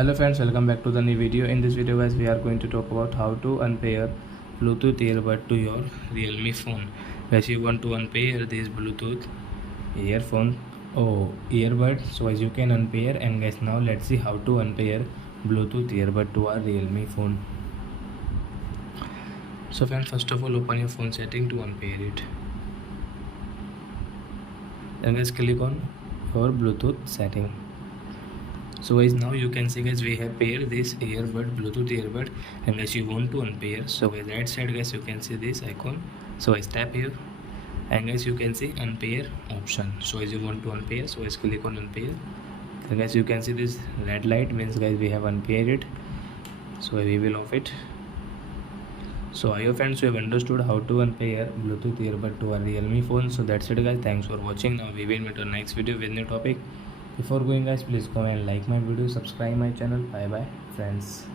Hello friends, welcome back to the new video. In this video guys, we are going to talk about how to unpair Bluetooth earbud to your Realme phone. Guys, you want to unpair this Bluetooth earphone earbud, so as you can unpair. And guys, now let's see how to unpair Bluetooth earbud to our Realme phone. So friends, first of all, open your phone setting to unpair it. Then guys, click on your Bluetooth setting. So guys, now you can see guys, we have paired this Bluetooth earbud, and guys, you want to unpair. So guys, right side guys, you can see this icon. So guys, tap here, and guys, you can see unpair option. So as you want to unpair, so guys, click on unpair. Then guys, you can see this red light means guys, we have unpaired it. So we will off it. So I hope friends, you have understood how to unpair Bluetooth earbud to our Realme phone. So that's it guys, thanks for watching. Now we will meet on next video with new topic. Before going guys, please comment, like my video, subscribe my channel. Bye bye friends.